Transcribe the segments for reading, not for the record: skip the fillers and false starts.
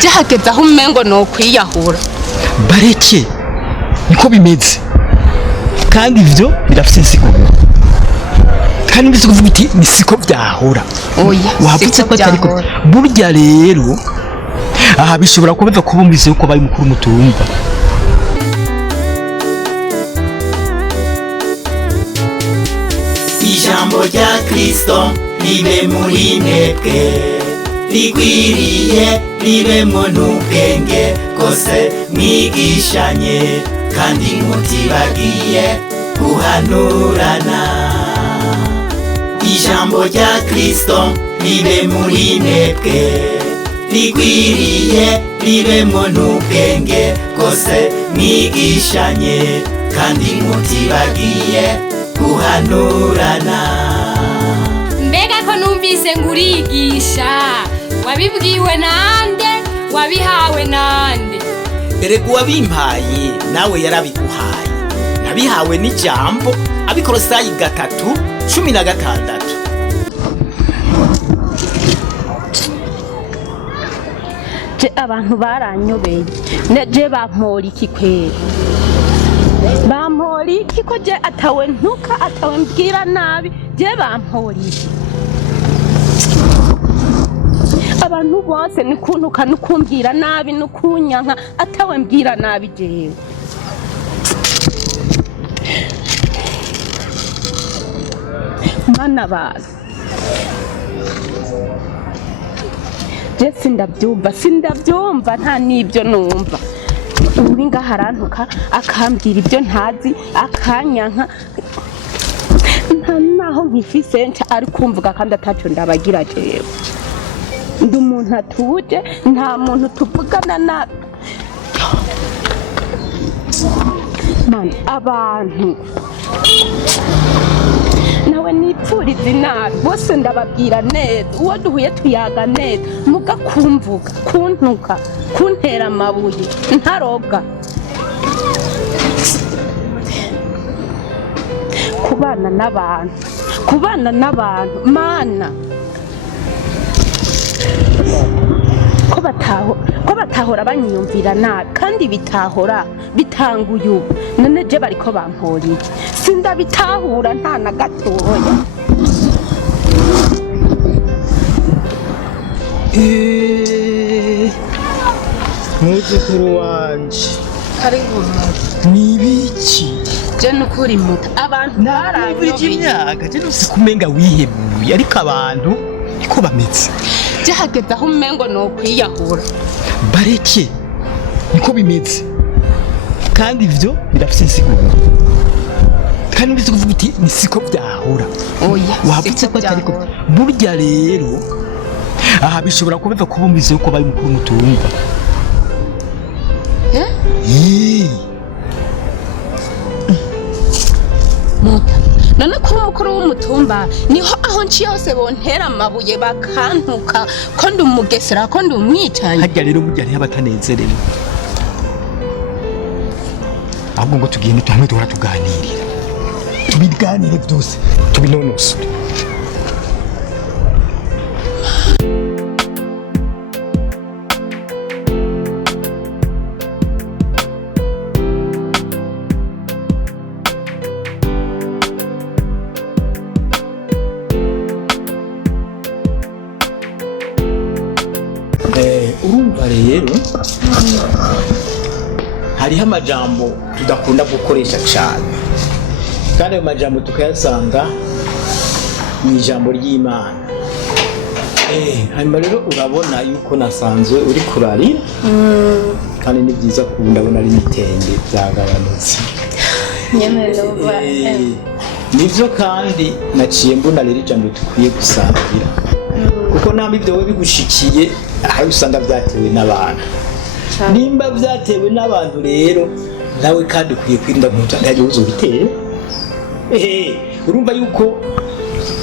byahageze aho umengo no kwiyahura bareke niko bimeze kandi ivyo birafise insiguro kandi bizi kuvuga uti ni siko byahora oya wavutse ko atari ko burya rero aha bishobora kuba kubumvise uko bari mukuru mutumva ijambo rya Kristo ribe muri mwebwe rigwiriye ribemwo n'ubwenge bwose mwigishanye kandi mutibagiye guhanurana ijambo rya Kristo ribe muri mwebwe rigwiriye ribemwo n'ubwenge bwose mwigishanye kandi mutibagiye guhanurana. Mbega ko numvise ngurigisha wabibwiwe nande wabihawe nande? Erega wabimpaye nawe yarabiguhaye nabihawe n'ijambo Abikolosayi 3:16. je abantu baranyobeye neje bampora iki kwera bampora iki ko je atawe ntuka atawe mbwira nabi je bampora iki abantu bose ni kuntuka nukumbwira nabi nukunyanka atawe mbwira nabi jewe mana baza je sindabyumva nta nibyo numva uri ngaharantuka akambwira ibyo ntazi akanyanka nta naho nkifise nca ari kumvuga kandi ataco ndabagira jewe ndi umuntu atuje nta muntu tuvugana na man abantu nawe nipfuriza inabi bose ndababwira neza uwo duhuye tuyaga neza muga kumvuga kuntuka kuntera amabuye ntaroga kubana n'abantu mana ko batahora banyiyumvira nabi kandi bitahora bitanguye ubu none je bariko bamporiye sindabitahura nta na gatoya muzukuru wanje karibu nibiki je nukuri muta abantu baranyobeye imyaka je nusikumenga wihebuye ariko abantu niko bameze byahageze aho umengo no kwiyahura bareke niko bimeze kandi ivyo birafise insiguro kandi bizi kuvuga uti ni siko byahora oya wavutse ko atari ko burya rero aha bishobora kuba kubumvise uko bari mukuru mutumva muta none kuri umukuru w'umutumba niho aho nci yose bontera amabuye bakantuka ko ndi umugesera ko ndi umwicanyi harya rero burya rero abatanezerewe ahubwo ngo tugende hamwe duhora tuganirira tubiganire byose tubinonosore urumva rero hariho amajambo tudakunda gukoresha cyane kandi ayo majambo tukayasanga mu ijambo ry'Imana. Hanyuma rero urabona yuko nasanzwe uri kurarira kandi ni byiza ko ndabona ari mitende byagabanutse nivyo kandi naciye mbona rero ijambo tukwiye gusangira kuko nambi byo bigushikiye aho usanga byatewe n'abantu nimba byatewe n'abantu rero nawe kandi ukwiye kwirinda nk'utari uzubiteye urumva yuko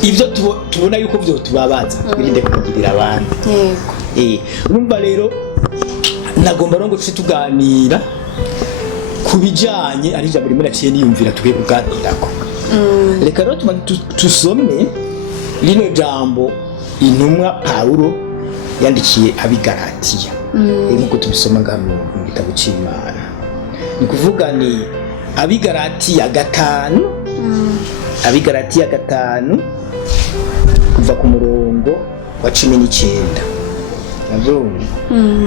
ibyo tubona yuko byo tubabaza twirinde kugirira abandi urumva rero nagomba ngo tuganira kubijanye ari jambo rimwe naciye niyumvira tugiye kuganirako reka rero tusome lino jambo intumwa Paulo yandikiye abigaratiya nkuko tubisoma ngaha mu gitabo c'Imana. Ni kuvuga ni Abigalatiya 5 Abigalatiya 5 kuva ku murongo wa 19.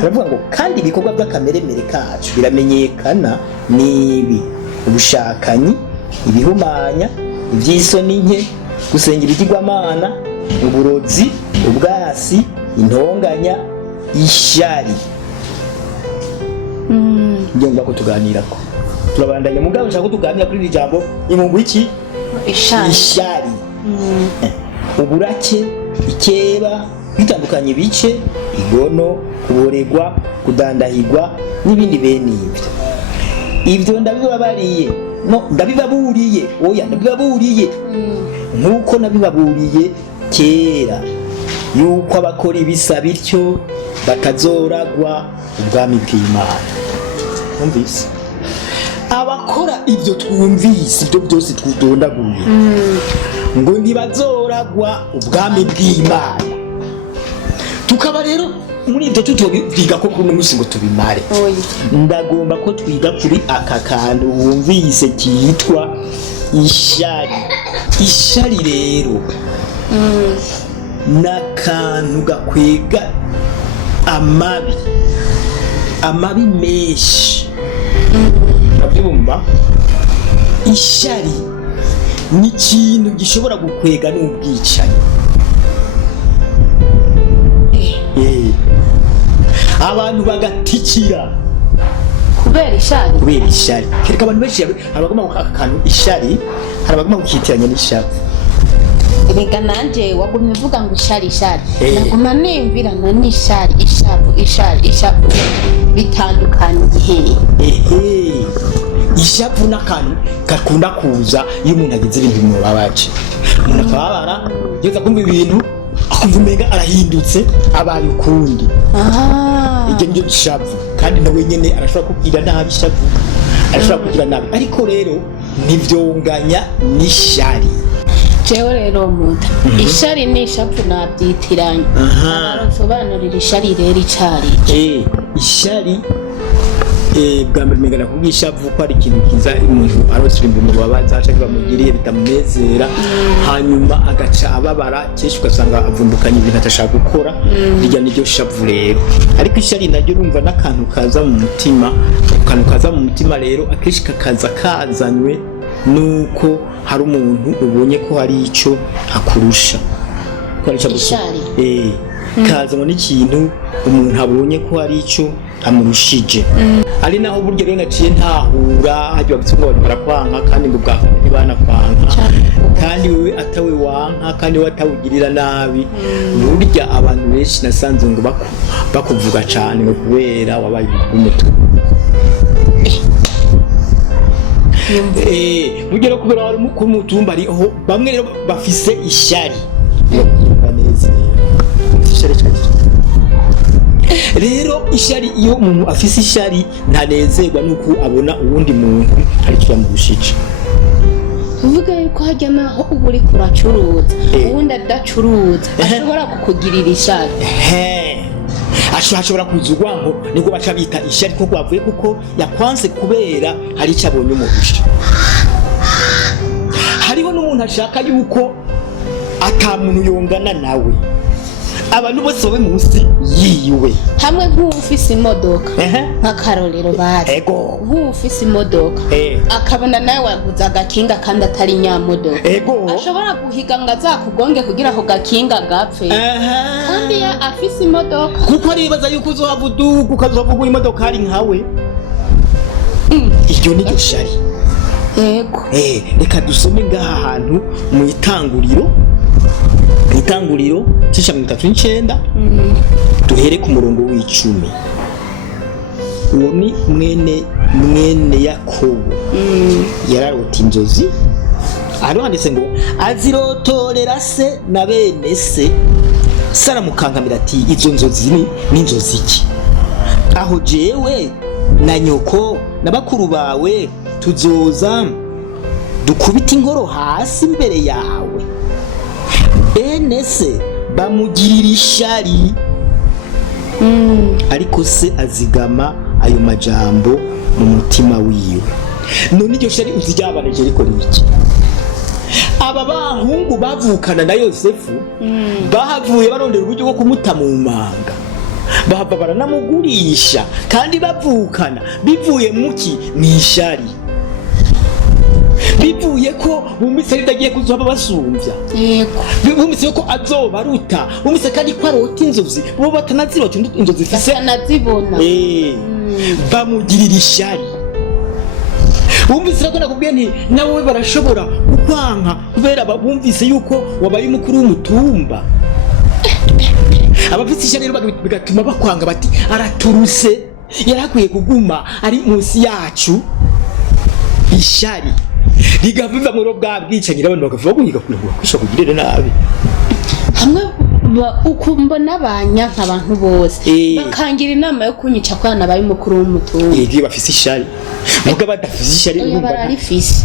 Haravuga ngo kandi ibikorwa by'akameremere kacu biramenyekana nibi: ubushakanyi, ibihumanya, iby'isoni nke, gusenga ibigirwamana, uburozi, ubwasi, intonganya, ishari. Ngiye ngako tuganirako turabandanya mugabo nshaka tuganira kuri iri jambo imungu iki ishari. Uburake, ikeba, bitandukanye bice, igono, kuboregwa, kudandahirwa n'ibindi bene ibyo ndabibabariye ndabibaburiye ndabibaburiye nkuko nabibaburiye kera yuko abakora ibisa bityo batazoragwa ubwami bw'Imana. Umvise abakora ibyo twumvise ibyo byose twudondaguye ngo ntibazoragwa ubwami bw'Imana. Tukaba rero muri ibyo tubiga ko kuno munsi ngo tubimare. Ndagomba ko twiga kuri aka kantu wumvise kitwa ishari. Ishari rero n'akantu gakwega amabi menshi. Urabyumva? Ishari ni ikintu gishobora gukwega n'ubwicanyi. Abantu bagatikira kubera ishari. Kereka abantu benshi harabagoma akantu ishari, harabagoma gukitiranya n'ishari. Erega nanje wagumye uvuga ngo ishari. Naguma nimvirana n'ishari, ishavu bitandukanye igihe. Ishavu n'akantu gakunda kuza iyo umuntu agize ibintu bimubabaje. Umuntu akababara yeza kumva ibintu akumva umenga arahindutse abaye ukundi. Ibyo nibyo ishavu, kandi nawe nyene arashobora kubwira nabi ishavu, arashobora kugira nabi, ariko rero ntivyonganya n'ishari. Jewe rero muda ishari n'ishavu nabyitiranye. Arasobanurira ishari rero icari. Ishari bwa mbere mengana kubwisha vuko ari ikintu kiza umuntu arosira imbere mu babaza acha bamugiriye bitamunezera, hanyuma agaca ababara cyeshe ugasanga avumbukanye ibintu atashaka gukora. Rijya niryo shavu rero. Ariko ishari naryo urumva n'akantu kaza mu mutima, akantu kaza mu mutima rero akeshi kakaza kazanywe nuko hari umuntu ubonye ko hari ico akurusha. Ko ari ishari. Kazanywe n'ikintu umuntu abonye ko hari ico amurushije. Ari naho buryo rero naciye ntahura hajya babitsngo barakwanka kandi ngo bwakane ntibanakwanka kandi wewe atawe wanka kandi watawugirira nabi. Burya abantu benshi nasanze ngo bakuvuga cyane ngo kubera wabaye umutu. Burya kubera wari mu mutumba ari aho bamwe rero bafise ishari. Ishari cyane. Rero ishari iyo umuntu afise ishari ntanezerwa nuko abona uwundi muntu ari cyo yamurushije. Uvuga yuko hajya naho uburi kuracuruza uwundi adacuruza ashobora kukugirira ishari. Ashobora kuzugwa ngo niko baca bita ishari ko kwavuye kuko yakwanze kubera hari icyo abonye umurusha. Hariho n'umuntu ashaka yuko atamuntu yongana nawe, abantu bose babe munsi yiwe. Hamwe nk'ufise imodoka nk'akarorero bari nk'ufise imodoka akabona nawe waguza agakinga kandi atari nyamodoka, ashobora guhiga ngo azakugonge kugira aho gakinga gapfe. Kandi ya afise imodoka kuko aribaza yuko uzohava uduga ukazovuga imodoka ari nkawe. Iryo ni shari. Reka dusome ngaha hantu mu itanguriro cisha 39 duhere ku murongo w'10. Uwo ni mwene Yakobo yararota inzozi, handitse ngo azirotorera se na bene se. Sara mukankamira ati izo nzozi ni inzozi iki? Aho jewe na nyoko na bakuru bawe tuzoza dukubita inkoro hasi imbere yawe. Bene se bamugirira ishari ariko se azigama ayo majambo mu mutima wiwe. None iryo shari uziryabaneje riko riki? Aba bahungu bavukana na Yosefu bahavuye barondera uburyo bwo kumuta mu manga, bahava baranamugurisha, kandi bavukana bivuye muki mwishari, bivuye ko bumvise ridagiye kuzoba basumvya, yego bumvise ko azobaruta, bumvise kandi ko arota inzozi bo batanazibona inzozi fise batanazibona, bamugirira ishari. Bumvise ko nakubwiye nti nawe barashobora kukwanka kubera bumvise yuko wabaye umukuru w'umutumba. Abafite ishari rero bigatuma bakwanga bati araturuse, yarakwiye kuguma ari munsi yacu. Ishari rigaviva muri bwa bwicanye abantu bakavuga ko yigakurwa kwisha kugirira nabi. Hamwe ukumbona abanyanka abantu bose bakangira inama yo kunyica kwana baye umukuru w'umutumba. Yego bafite ishari. Muga badafite ishari urumva bararifise.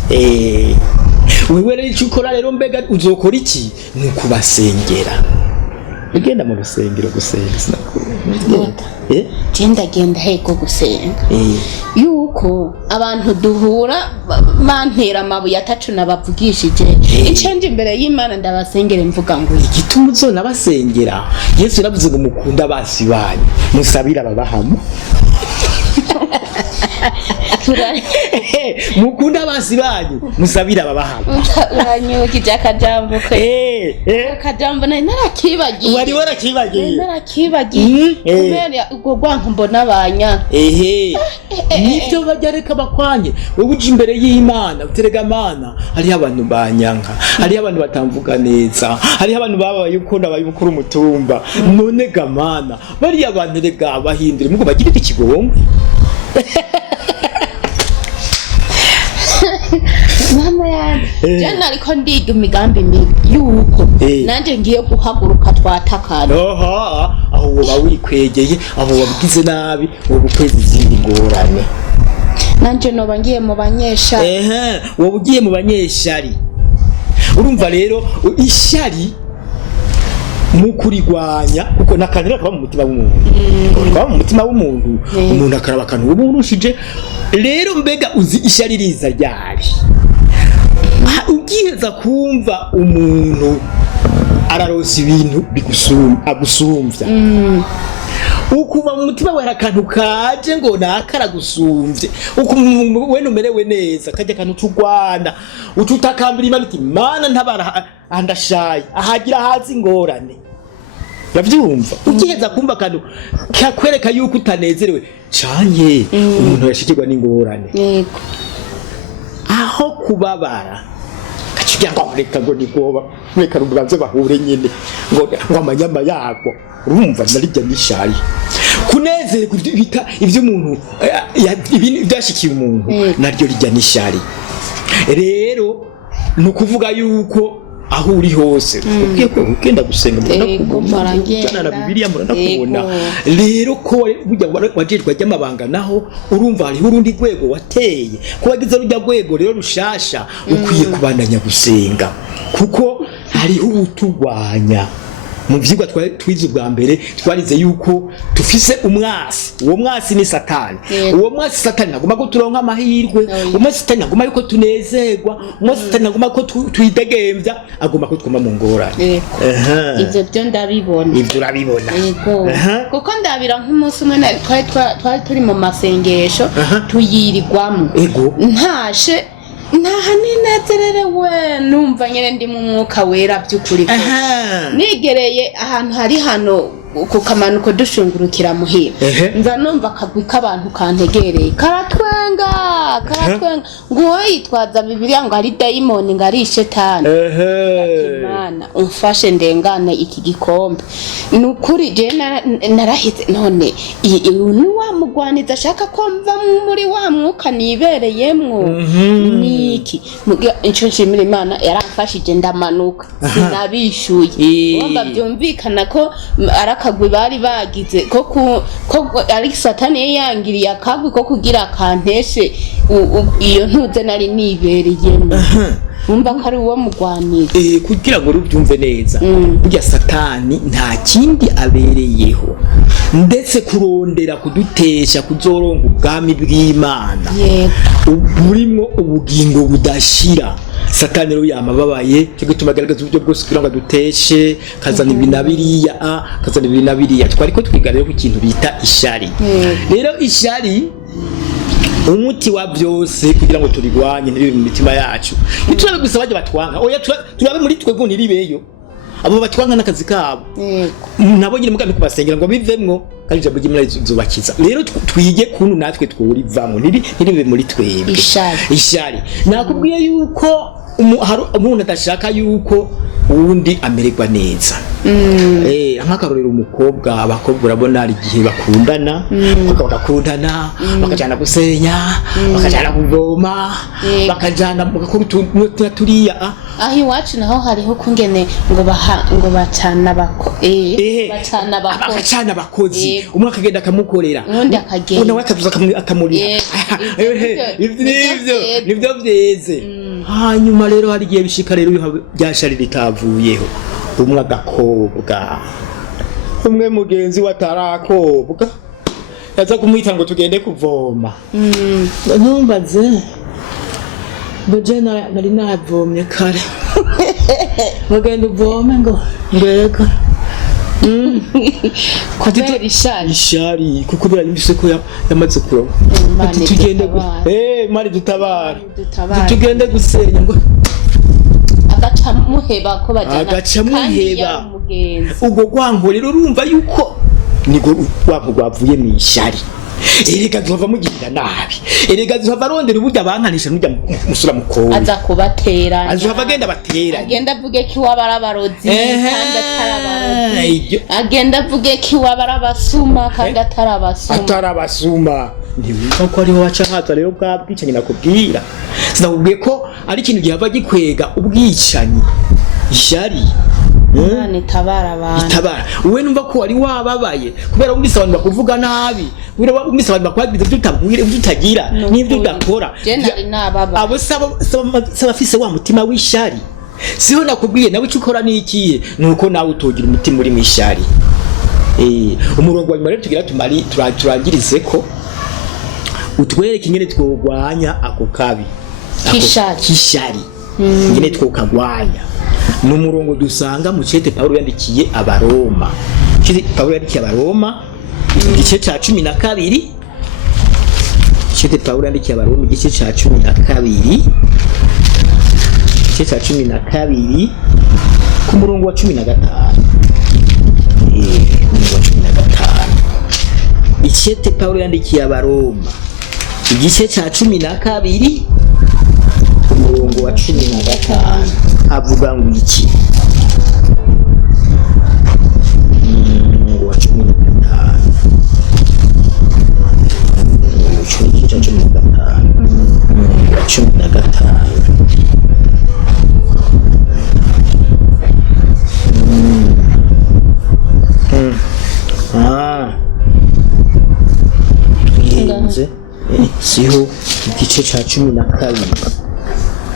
Wewe rero icyo ukora rero mbega uzokora iki? Ni kubasengera. Ugenda mu rusengero gusenga sinakuru. Genda heko gusenga. Yuko abantu duhura bantera amabuye atacu nabavugishije. Icenge imbere y'Imana ndabasengere mvuga ngo igituma uzona basengera. Yesu yaravuze ngo mukunda basi banyu, musabira babahamo. Mukunda basi banyu, musabira babahamo. Uranyukije akajambo ke. Akajambo narakibagiye. Wari warakibagiye. Narakibagiye. Kubera ubwo gwanko mbona abanya. Nivyo bajareka bakwanye. Wowe uje imbere y'Imana, uterega Mana, hari abantu banyanka, hari abantu batamvuga neza, hari abantu babaye ukunda bayukuru umutumba. None gamana, bari abantu rega bahindire mugo bagirira ikigomwe. Mama yanjye jana ariko ndiga imigambi mibi yuko nanje ngiye guhaguruka twatakana. Aho woba wikwegeye, aho wabigize nabi, woba ukwezi izindi ngorane. Nanje noba ngiye mu banyeshari. Woba ugiye mu banyeshari. Urumva rero ishari mukurigwanya kuko nakanira kaba mu mutima w'umuntu. Kaba mu mutima w'umuntu, umuntu akaraba kantu umurushije. Rero mbega uzi ishari riza ryari? Ugiheza kumva umuntu ararosa ibintu agusumvya. Ukuma mu mutima wera kantu kaje ngo nakara gusumvye. We numerewe neza kajya kantu cugwana. Ututakambira Imana uti Mana ntabara andashaye ahagira hazi ingorane. Yavyumva ugiheza kumva kantu kakwereka yuko utanezerewe canye umuntu yashikirwa n'ingorane. Yego aho kubabara kacugira ngo reka ngo nikoba reka rubanze bahure nyine ngo amanyama yako. Urumva narijya nishari kunezerwa bita ivyo umuntu ibintu byashikiye umuntu naryo rijya nishari. Rero nukuvuga yuko aho uri hose ugiye ko ugenda gusenga murana na Bibiliya murana. Rero ko burya wajerwa ry'amabanga naho urumva hari urundi rwego wateye ko wagize rujya rwego rero rushasha ukwiye kubandanya gusenga kuko hariho utugwanya. Mu vyigwa twize ubwa mbere twarize yuko tufise umwasi. Uwo mwasi ni Satani. Uwo mwasi Satani naguma ko turonka amahirwe, umwasi Satani naguma yuko tunezerwa, umwasi Satani naguma ko twidegemvya, aguma ko twuma mu ngorane. Ivyo byo ndabibona. Ivyo urabibona. Yego. Kuko ndabira nk'umunsi umwe twari turi mu masengesho tuyirirwamo. Ntashe ninezererewe numva nyene ndi mu mwuka wera by'ukuri. Nigereye ahantu hari hano kukamanuko dushungurukira muhira nza numva akagwi k'abantu kantegereye karatwenga ngo yitwaza Bibiliya ngo ari dayimoni ngo ari shetani. Imana umfashe ndengane iki gikombe. Nukuri je narahitse none ni wa mugwaniza ashaka ko mva muri wa mwuka nibereyemwo niki inco nshimira Imana yaramfashije ndamanuka sinabishuye. Wumva byumvikana ko arakagwi bari bagize ko ari Satani yangiriye akagwi ko kugira kanteshe iyo ntuze nari nibereyemo. umva ko ari uwo mugwanira kugira ngo rubyumve neza burya satani nta kindi abereyeho ndetse kurondera kudutesha kuzoronga ubwami bw'Imana burimo ubugingo budashira. Satani rero yamababaye cyo gituma agaragaza uburyo bwose kugira ngo aduteshe, kazana ibintu na biriya twari ko twigarira ku kintu bita ishari. Rero ishari umuti wa byose kugira ngo turigwanye ntiri mu mitima yacu. Niturabe gusa bajye batwanga oya turabe muri twebwe ntiribeyo abo batwanga n'akazi kabo nabo nyine mugambi kubasengera ngo bivemwo kandi ijambo ry'Imana rizobakiza. Rero twige kuntu natwe twurivamo ntiribe muri twebwe ishari. Nakubwiye yuko umuntu adashaka yuko uwundi amererwa neza. Nk'akarorero umukobwa abakobwa urabona ari igihe bakundana bakajana gusenya bakajana kuvoma bakajana mugakora turiya aho iwacu naho hariho kungene ngo bacana abakozi umwe akagenda akamukorera undi akagenda nawe akazuza akamurira nibyo byeze. Hanyuma rero hari igihe bishika rero byashari ritavuyeho umwe agakobwa umwe mugenzi watarakobwa yaza kumuhita ngo tugende kuvoma numbaze bujena nari navomye kare mugende uvome ngo mbega kubera ishari kuko biranyise ko yamaze kuroba tugende mari dutabara tugende gusenya ngo agacamuheba ko bajana kandi ubwo gwango rero urumva yuko nigo gwango gwavuye mu ishari. Erega duhava mugirira nabi erega duhava rondera uburyo abankanisha n'ujya musura mukowe aza kubateranya azuhava agenda batera agenda avuge ki wabarabarozi kandi atarabarozi agenda avuge ki wabarabasuma kandi atarabasuma ntiwumva ko ariho waca haza rero bwa bwicanyi nakubwira sinakubwiye ko ari ikintu gihava gikwega ubwicanyi ishari. Itabara uwe numva ko wari wababaye kubera umvise abantu bakuvuga nabi kubera umvise abantu bakwagiriza tutabwire tutagira n'ibyo udakora abo sabafise wa mutima w'ishari. Siho nakubwiye nawe icyo ukora n'ikiye nuko nawe utogira umutima uri mu ishari. Umurongo wa nyuma rero tugira turangirize ko utwereke ingene twogwanya ako kabi kishari ingene twokagwanya. N'umurongo dusanga mu cete Paulo yandikiye Abaroma. Paulo yandikiye Abaroma igice ca 12. Cete Paulo yandikiye Abaroma igice ca 12. Igice ca 12 ku murongo wa 15. Umurongo wa 15. Cete Paulo yandikiye Abaroma igice ca 12 umurongo wa 15 avuga ngo iki umurongo wa 15 siho igice ca 12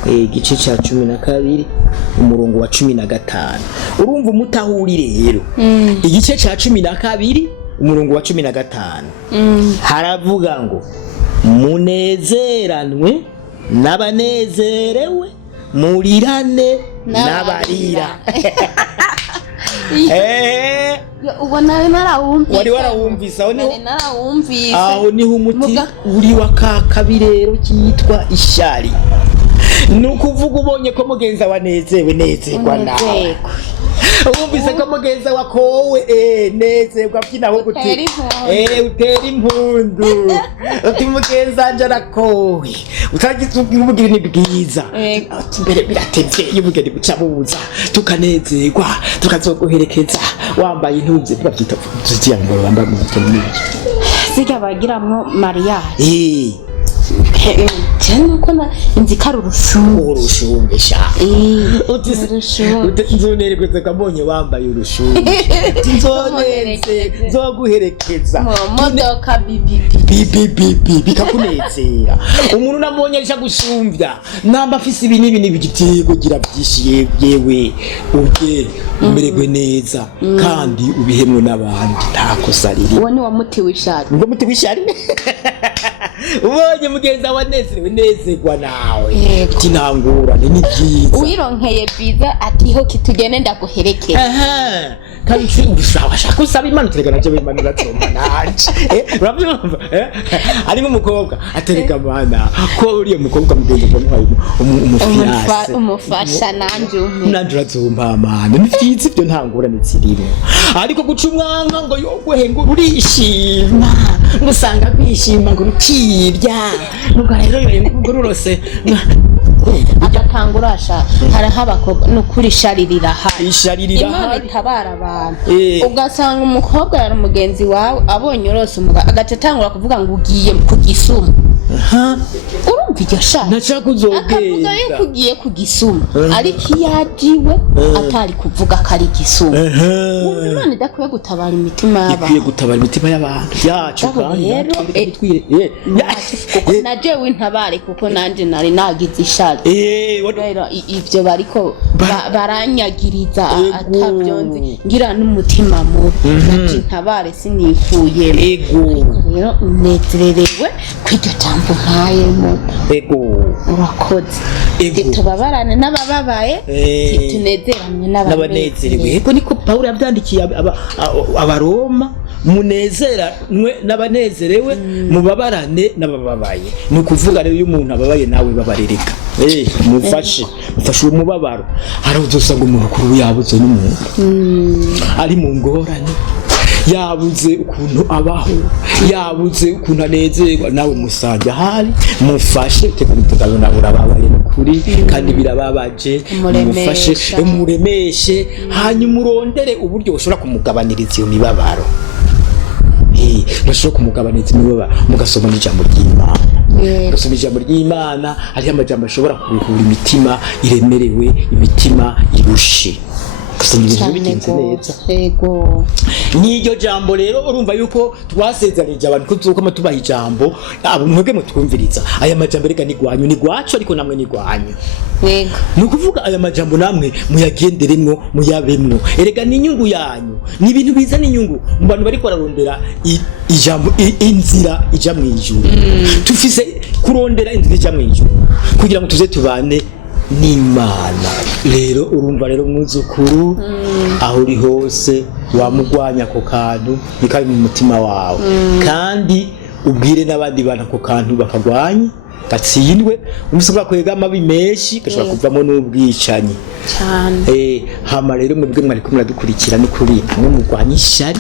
igice ca 12 umurongo wa 15. Urumva umutahuri rero igice ca 12 umurongo wa 15 haravuga ngo munezeranwe n'abanezerewe murirane n'abarira. ubona narawumvise wari warawumvise aho niho umuti uri wa kakabirero kitwa ishari. Nukuvuga ubonye ko mugenza wanezewe nezerwa nawe ubumvise ko mugenza wakowe nezerwa byinaho gute utera impundu uti mugenza njarakowe utagize umugira ni bwiza mbere biratevye y'ubugeni bucabuza tukanezerwa tukazoguherekeza wambaye intuze babyita tuziya ngo bamba mu giteni ziga bagiramwo Maria cyane nuko inzika urushunge sha nzonererwe kabonye wambaye urushunge nzoguherekeza mu modoka bibi bikakunezera umuntu nabonye aje gusumbya namba afise ibi nibi bigitego gira byishiye yewe ubye umererwe neza kandi ubihemwe n'abandi ntakosa riri uwo ni wamutiwe ishari ngo mutiwe ishari ubonye mugenza wanezerewe nezerwa nawe tinangurane ni byiza uyironkeye biza atiho kitugene ndaguherekeza kandi ushaka usaba Imana utereka naje Imana uratomba nanje urabyumva ari umukobwa atereka Imana ko uriye mukobwa mugenzi bamuhaye umufasha nanje urazumba Imana ni byiza ibyo ntangurane zirimo ariko guca umwanka ngo yoguhe ngo urishima ngusanga bishima ngo rukirya nuko rero ngo rurose agatangurasha haraho abakobwa nukuri sharirira Imana itabara abantu ugasanga umukobwa yari umugenzi wawe abonye urose agaca atangura kuvuga ngo ugiye ku Gisuma urumva iryo shaka nashaka uzogenda akavuga yuko ugiye ku Gisuma ariko iyajiwe atari kuvuga ko ari Gisuma Imana idakwiye gutabara imitima y'abantu ikwiye gutabara imitima y'abantu yacu kandi naje wintabare kuko nanje nari nagize ishari rero ivyo bariko baranyagiriza atabyonzi ngira n'umutima mubi nati ntabare sinifuyemo rero unezererewe kw'iryo jambo nkayemo urakoze tubabarane n'abababaye tunezerane n'abanezerewe ego niko Pawulo yabyandikiye abaroma munezeranwe n'abanezerewe mubabarane n'abababaye ni ukuvuga rero iyo umuntu ababaye nawe babarereka mufashe umubabaro hari uzosanga umuntu kuri yabuze n'umuntu ari mu ngorane yabuze ukuntu abaho yabuze ukuntu anezerwa nawe musajya hari mufashe tukabona urababaye kuri kandi birababaje mufashe muremeshe hanyuma urondere uburyo ushobora kumugabaniriza iyo mibabaro bashobora kumugabaniriza imibabaro mugasoma n'ijambo ry'Imana gusoma ijambo ry'Imana hariho amajambo ashobora kuruhura imitima iremerewe imitima irushe gusoma ibintu bigenze neza n'iryo jambo rero urumva yuko twasezeranyije abantu ko tuzokoma tubaha ijambo mwebwe mutwumviriza aya majambo reka ni gwacu ariko namwe ni gwanyu ni ukuvuga aya majambo namwe muyagenderemwo muyabemwo erega ni inyungu yanyu ni ibintu bizana inyungu mu bantu bariko bararondera ijambo inzira ija mw'ijuru tufise kurondera inzira ija mw'ijuru kugira ngo tuze tubane n'Imana rero urumva rero mwuzukuru aho uri hose wamugwanya ko kantu bikabi mu mutima wawe kandi ubwire n'abandi bana ko kantu bakagwanya gatsindwe umusubira kwegama bimeshi gashobora kuvamo n'ubwicanyi cyane hama rero mwebwe mwari kumwe dukurikira ni kuri mugwanya ishari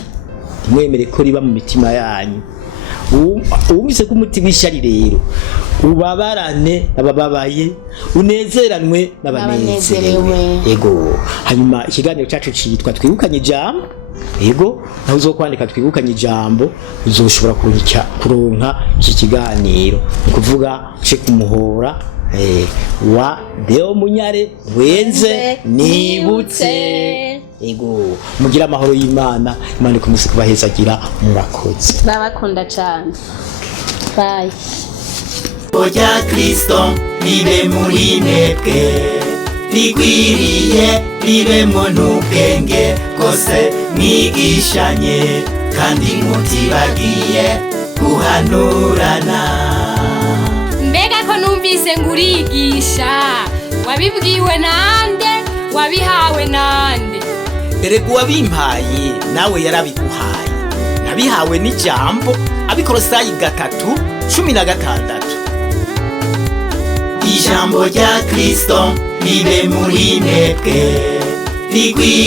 mwemere ko riba mu mitima yanyu uwumvise ko umuti w'ishari rero ubabarane abababaye unezeranwe n'abanezerewe ego hanyuma ikiganiro cyacu cyitwa twibukanye ijambo ego naho uzokwandika twibukanye ijambo uzoshobora kuronka iki kiganiro kuvuga cyo kumuhora wa Deo Munyare wenze nibutse ego mugira amahoro y'Imana Imana ikomeze kubahezagira murakoze babakunda cyane bye Oya Kristo nibe muri mwebwe rigwiriye ribemwo n'ubwenge kose mwigishanye kandi mutibagiye guhanurana mbega ko numvise ngurigisha wabibwiwe nande wabihawe nande erega uwabimpaye nawe yarabiguhaye nabihawe n'ijambo abikorosayi 3:16 ijambo rya Kristo ribe muri mwebwe rigwiriye